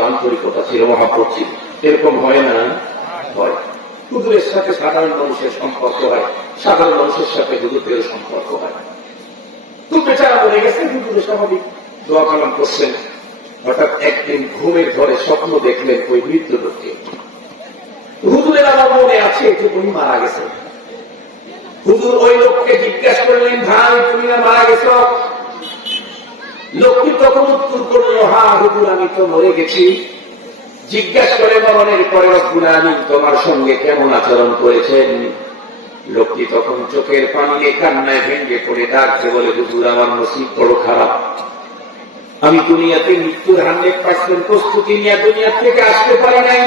আন্তরিকতা ছিল মহাপত ছিল। এরকম হয় না? হয়। হুজুরের সাথে সাধারণ মানুষের সম্পর্ক হয়। সাধারণ মানুষের সাথে হুজুরদের সম্পর্ক হয়। তো বেচারা মরে গেছে হুজুরের স্বাভাবিক দোয়া কালাম করছেন। হঠাৎ একদিন ঘুমের ঘরে স্বপ্ন দেখলেন ওই মৃত্যু লোককে হুজুরের আমার মনে আছে যে উনি মারা গেছে হুজুর ওই লোককে জিজ্ঞাসা করলেন, ভাই, তুমি না মারা গেছ? লোকটি তখন উত্তর করল, হা, হুজুর, আমি তো মরে গেছি। জিজ্ঞাসা করে মরণের পরে আলামিন তোমার সঙ্গে কেমন আচরণ করেছেন? লোকটি তখন চোখের পানি নিয়ে কান্নায় ভেঙে পড়ে ডাকছে বলে, হুজুর, আমার নসিব বড় খারাপ। আমি দুনিয়াতে মৃত্যুর হান্ড্রেড পার্সেন্ট প্রস্তুতি নিয়ে দুনিয়া থেকে আসতে পারি নাই।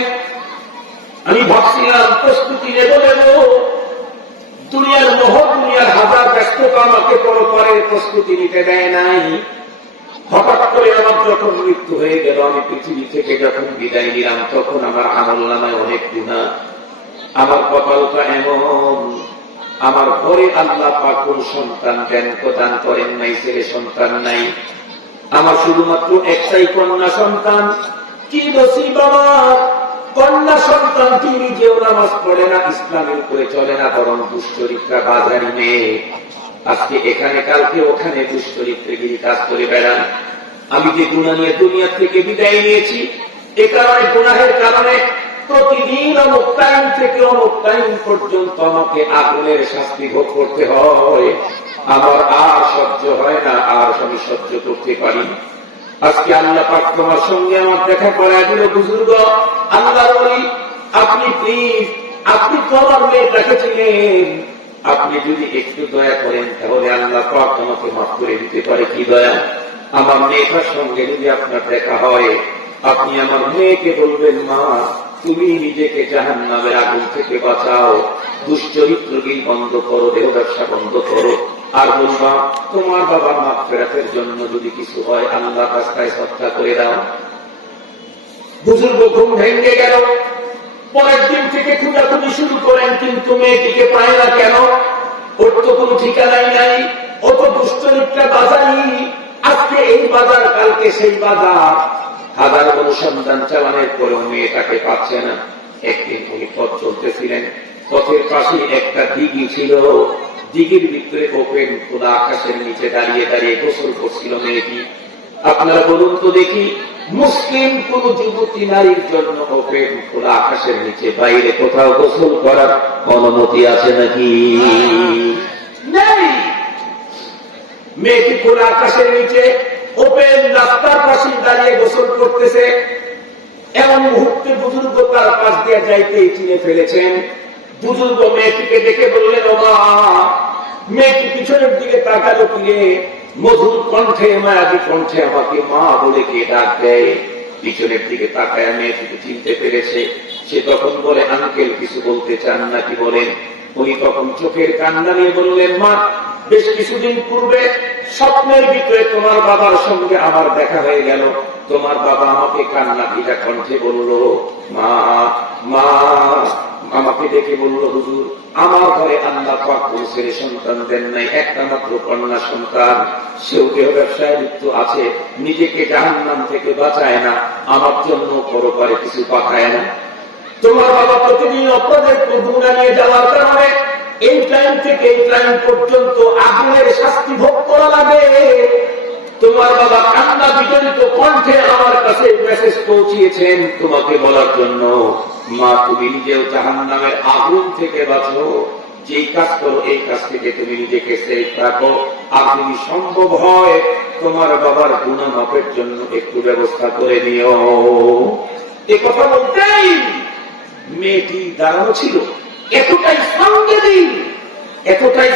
আমি ভাবছিলাম প্রস্তুতি নেব নেব। দুনিয়ার মোহ দুনিয়ার হাজার ব্যস্ততা আমাকে পরপরের প্রস্তুতি নিতে দেয় নাই। হঠাৎ করে আমার যখন মৃত্যু হয়ে গেল, আমি পৃথিবী থেকে যখন বিদায় নিলাম, তখন আমার আমল নামায় অনেক গুণা। আমার কপালটা এমন। আমার ঘরে আল্লাহ পাক কোন সন্তান দেন প্রদান করেন নাই, ছেলে সন্তান নাই। আমার শুধুমাত্র একটাই কন্যা সন্তান। কি নসিব আমার? কন্যা সন্তান কি নিজেও নামাজ পড়ে না, ইসলামের উপরে চলে না, বরং দুশ্চরিত্রা বাজারি মেয়ে। আজকে এখানে, কালকে ওখানে দুশ্চরিত্রে গিয়ে কাজ করে বেড়ান। আমি যে গুণা নিয়ে দুনিয়া থেকে বিদায় নিয়েছি, এ কারণে, গুনাহের কারণে প্রতিদিন অমুক টাইম থেকে অমুক টাইম পর্যন্ত আমাকে আগুনের শাস্তি ভোগ করতে হয়। আমার আর সহ্য হয় না, আর আমি সহ্য করতে পারি না। আজকে আল্লাহ পাক তোমার সঙ্গে আমার দেখা করে দিল, বুজুর্গ। আল্লাহ বলি আপনি প্লিজ আপনি তো আমার মেয়েটাকে ছিলেন আপনি যদি একটু দয়া করেন, তাহলে আল্লাহ পাক আমাকে মাফ করে দিতে পারে, কি দয়া? আমার মেয়েটার সঙ্গে যদি আপনার দেখা হয়, আপনি আমার মেয়েকে বলবেন, মা, তুমি নিজেকে জাহান নামের আগুন থেকে বাঁচাও। দুশ্চরিত্রকে বন্ধ করো, দেহ ব্যবসা বন্ধ করো। আর বলবা তোমার বাবার মাপ ফেরাতের জন্য যদি কিছু হয় আল্লাহ রাস্তায় সত্তা করে দাও। বুজুর্গ ঘুম ভেঙে গেল। পরের দিন থেকে খুঁজাখুঁজি শুরু করেন, কিন্তু মেয়েটিকে পায় না কেন? ওর তো কোনো ঠিকানাই নাই ও তো দুশ্চরিত্রা বাজারি আজকে এই বাজার, কালকে সেই বাজার। হাজার অনুসন্ধান চালানোর পরেও মেয়েটাকে পাচ্ছে না। একদিন উনি পথ চলতেছিলেন। পথের পাশে একটা দিঘি ছিল। দিঘির ভিতরে ওপেন খোলা আকাশের নিচে দাঁড়িয়ে দাঁড়িয়ে গোসল করছিল মেয়েটি। আপনারা বলুন তো দেখি মুসলিম কোন যুবতী নারীর জন্য ওপেন খোলা আকাশের নিচে বাইরে কোথাও গোসল করার অনুমতি আছে নাকি? নেই। মেয়েটি খোলা আকাশের নিচে ওপেন রাস্তার পাশে দাঁড়িয়ে গোসল করতেছে। এমন মুহূর্তে বুজুর্গ তার পাশ দিয়ে যাইতেই চিনে ফেলেছেন। বুজুর্গ মেয়েটিকে দেখে বললেন ও মা পিছনের দিকে তাকালো ফিরে মধুর কণ্ঠে, মায়াবী কণ্ঠে আমাকে মা বলে কে ডাক দেয়? পিছনের দিকে তাকায় মেয়েটিকে চিনতে পেরেছে। সে তখন বলে, আঙ্কেল, কিছু বলতে চান নাকি? বলেন। উনি তখন চোখের কান্না নিয়ে বললেন, মা, বেশ কিছুদিন পূর্বে স্বপ্নের ভিতরে তোমার বাবার সঙ্গে আমার দেখা হয়ে গেল। তোমার বাবা আমাকে কান্না ভিজা কণ্ঠে বলল, মা মা আমাকে দেখে বলল, হুজুর, আমার ঘরে আল্লাহ পাক ছেলে সন্তান দেন নাই, একটা মাত্র কন্যা সন্তান। সেও দেহ ব্যবসায় লিপ্ত আছে, নিজেকে জাহান নাম থেকে বাঁচায় না, আমার জন্য পরপারে কিছু পাঠায় না। তোমার বাবা প্রতিদিন অপরাধের গুণা নিয়ে যাওয়ার কারণে এই টাইম থেকে এই টাইম পর্যন্ত আগুনের শাস্তি ভোগ করা লাগে। তোমার বাবা কান্না বিজড়িত কণ্ঠে আমার কাছে মেসেজ পৌঁছিয়েছেন তোমাকে বলার জন্য। মা, তুমি নিজেও জাহান নামের আগুন থেকে বাঁচো। যেই কাজ করো, এই কাজ থেকে তুমি নিজেকে সেফ রাখো। আর তুমি সম্ভব হয়, তোমার বাবার গুণা মাপের জন্য একটু ব্যবস্থা করে নিও। এ কথা বলতেই মেয়েটি দাঁড়ানো ছিল। এতটাই সঙ্গে দিন, এতটাই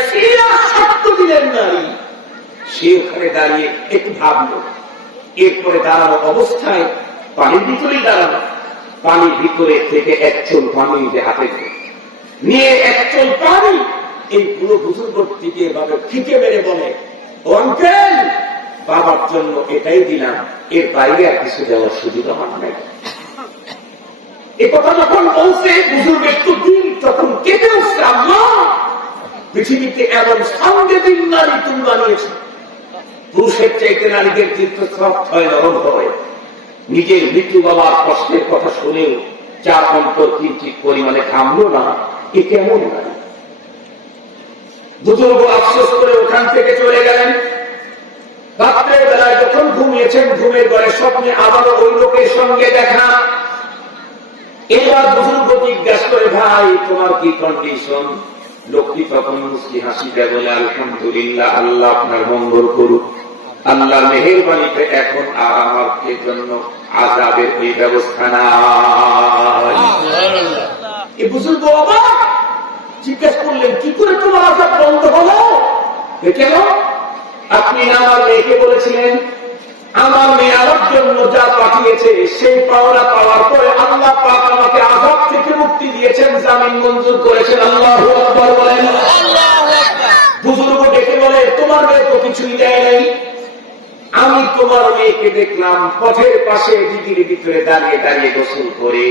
শব্দ দিলেন নারী। সে ওখানে দাঁড়িয়ে একটু ভাবলো। এরপরে দাঁড়ানো অবস্থায় পানির ভিতরেই দাঁড়ানো পানির ভিতরে থেকে এক চোল পানি নিজে হাতে নিয়ে নিয়ে এক চোল পানি, এই পুরো বুজুর্গর দিকে এভাবে ফিকে মেরে বলে "ও আঙ্কেল বাবার জন্য এটাই দিলাম, এর বাইরে আর কিছু দেওয়ার সুযোগ আমার নাই। এ কথা যখন বলছে, বুজুর্গ একটু দিন, তখন কেঁদে উঠছে, আল্লাহ, পৃথিবীতে এমন সাংগেদিন নারী তুমি বানিয়েছে পুরুষের চাইতে নারীদের তীর্থস্রাব হয় নরম হয় নিজের মৃত্যু বাবার কষ্টের কথা শুনেও চার অন্তর কিঞ্চিত পরিমাণে থামলো না। এ কেমন বুজুর্গ আফসোস করে ওখান থেকে চলে গেলেন। রাত্রের বেলায় যখন ঘুমিয়েছেন, ঘুমের ঘরে স্বপ্নে আবারও ওই লোকের সঙ্গে দেখা। এবার বুজুর্গ জিজ্ঞাসা করে, ভাই, তোমার কি কন্ডিশন লোকটি তখন মুসলি হাসি দেয় বলে, আলহামদুলিল্লাহ, আল্লাহ আপনার মঙ্গল করুক। আল্লাহ মেহেরবানিতে এখন আর আমার জন্য আজাবের ওই ব্যবস্থা নাই। এ বুজুর্গ বাবা জিজ্ঞেস করলেন কি করে তোমার আজাব বন্ধ হলো? কেন? আপনি আমার মেয়েকে বলেছিলেন আমার মেয়ে আমার জন্য যা পাঠিয়েছে সেই পাওনা পাওয়ার পরে আল্লাহ পাক আমাকে আজাব থেকে মুক্তি দিয়েছেন জামিন মঞ্জুর করেছেন। আল্লাহ আকবর বলেন। বুজুর্গ ডেকে বলে তোমার মেয়ে তো কিছুই দেয় নাই। তোমার মেয়েকে দেখলাম, পথের পাশে দিদির ভিতরে দাঁড়িয়ে দাঁড়িয়ে গোসল করে।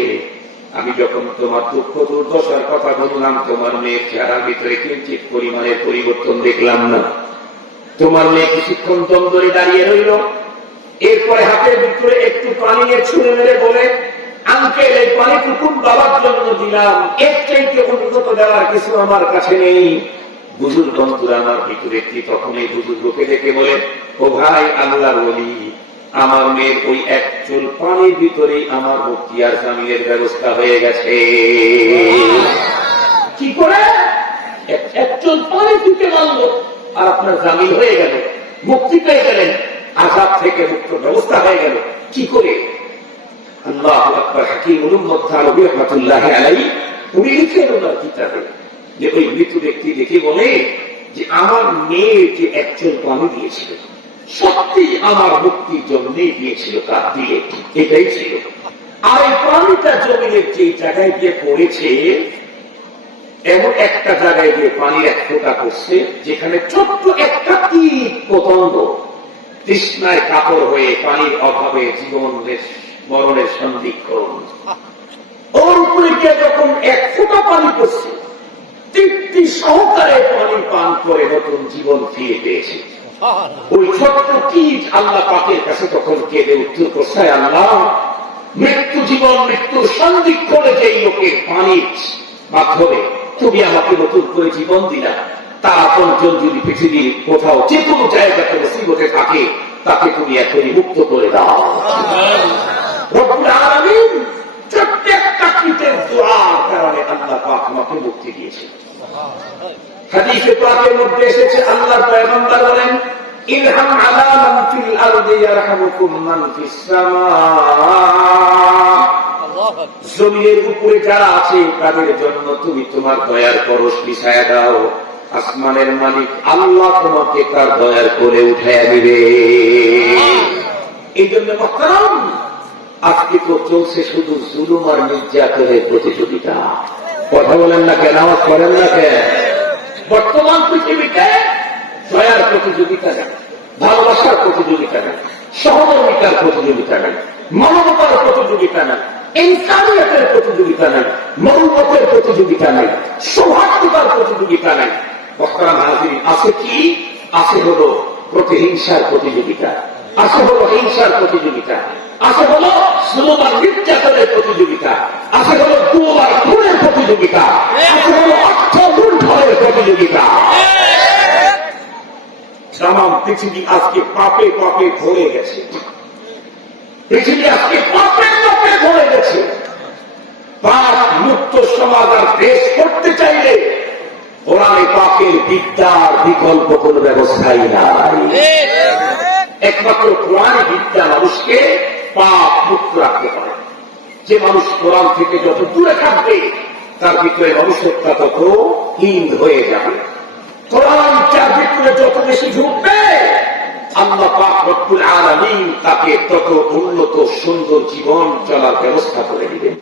আমি যখন তোমার দুঃখ দুর্দশার কথা বললাম, তোমার মেয়ের চেহারার ভিতরে কিঞ্চিত পরিমাণের পরিবর্তন দেখলাম না। তোমার মেয়ে কিছুক্ষণ দম ধরে দাঁড়িয়ে রইল। এরপরে হাতের ভিতরে একটু পানি নিয়ে ছুঁড়ে মেরে বলে, আঙ্কেল, এই পানিটুকুন বাবার জন্য দিলাম। এর চাইতে উন্নত দেওয়ার কিছু আমার কাছে নেই। বুজুর বন্ধুরা আমার ভিতরে কি তখন এই বুজুর্গকে দেখে বলে, ও ভাই আল্লাহর বলি আমার মেয়ের ওই এক চুল পানির ভিতরেই আমার আর জামিনের ব্যবস্থা হয়ে গেছে। কি করে? এক- একজন পানি দিতে মানল আর আপনার জামিন হয়ে গেল, মুক্তি পেয়ে গেলেন আঘাত থেকে মুক্ত ব্যবস্থা হয়ে গেল। কি করে? আল্লাহ আকবর হাকিম উলুম্মদ থানবী রহমতুল্লাহ আলাই উনি লিখেন ওনার কিতাবে। যে ওই মৃত ব্যক্তি দেখে বলে যে আমার মেয়ে যে একজন পানি দিয়েছিল, সত্যি আমার মুক্তির জন্যই দিয়েছিল তার দিয়ে এটাই ছিল। আর এই পানিটা জমিনের যে জায়গায় গিয়ে পড়েছে, এমন একটা জায়গায় গিয়ে পানির এক ফোঁটা করছে যেখানে ছোট্ট একটা কীট পতঙ্গ তৃষ্ণায় কাপড় হয়ে পানির অভাবে জীবনের মরণের সন্ধিক্ষণ ওর উপরে গিয়ে যখন এক ফোঁটা পানি পড়ছে তৃপ্তি সহকারে পানি পান করে নতুন জীবন ফিরে পেয়েছে। ওই ছোট্ট কীট আল্লাহ পাকের কাছে তখন কেঁদে উত্তর করছে আল্লাহ, মৃত্যু জীবন, মৃত্যুর সন্ধিক্ষণে যে লোকের পানির মাধ্যমে তুমি আমাকে নতুন করে জীবন দিলা। তার আপনজন যদি পৃথিবীর কোথাও যে কোনো জায়গাতে মুসিবতে থাকে, তাকে তুমি এখনই মুক্ত করে দাও। রব্বুল আলামিন প্রত্যেকটা কীটের দোয়ার কারণে আল্লাহ পাক আমাকে মুক্তি দিয়েছে। হাদিসে পাকের মধ্যে এসেছে আল্লাহর পয়গম্বর বলেন ইরহাম আলা মান ফিল আরদি ইয়ারহামুকুম মান ফিস সামা। জমিনের উপরে যারা আছে তাদের জন্য তুমি তোমার দয়ার পরশ বিছায়া দাও। আসমানের মালিক আল্লাহ তোমাকে তার দয়ার করে উঠাইয়া দিবে। এই জন্য আজকে তো চলছে শুধু জুলুম আর নির্যাতনের প্রতিযোগিতা। কথা বলেন না কেন আওয়াজ করেন না কেন? বর্তমান পৃথিবীতে দয়ার প্রতিযোগিতা নেই, ভালোবাসার প্রতিযোগিতা নেই, সহমর্মিতার প্রতিযোগিতা নেই, মানবতার প্রতিযোগিতা নেই ইনসানিয়তের প্রতিযোগিতা নেই, মরুমতের প্রতিযোগিতা নেই, সৌহার্দ্যতার প্রতিযোগিতা নেই। বক্তারাম হাজির, আছে কি? আছে হলো প্রতিহিংসার প্রতিযোগিতা। আছে হলো হিংসার প্রতিযোগিতা আছে হলো সুলমান নির্যাতনের প্রতিযোগিতা আছে হলো দুয়ার খুনের প্রতিযোগিতা আছে হলো অর্থ লুণ্ঠনের প্রতিযোগিতা। তাম পৃথিবী আজকে পাপে পাপে ভরে গেছে। পৃথিবী আজকে পাপে পাপে ভরে গেছে। পাপ মুক্ত সমাজ আর দেশ করতে চাইলে কোরআনে পাপের বিদ্যার বিকল্প কোন ব্যবস্থাই নাই। একমাত্র কোরআন বিদ্যা মানুষকে পাপ, মুক্ত রাখতে পারে। যে মানুষ কোরআন থেকে যত দূরে থাকবে, তার ভিতরে ভবিষ্যৎটা তত হীন হয়ে যাবে। কোরআন যার ভিতরে যত বেশি ঢুকবে, আল্লাহ পাক রব্বুল আলামিন তাকে তত উন্নত, সুন্দর জীবন চলার ব্যবস্থা করে দিবেন।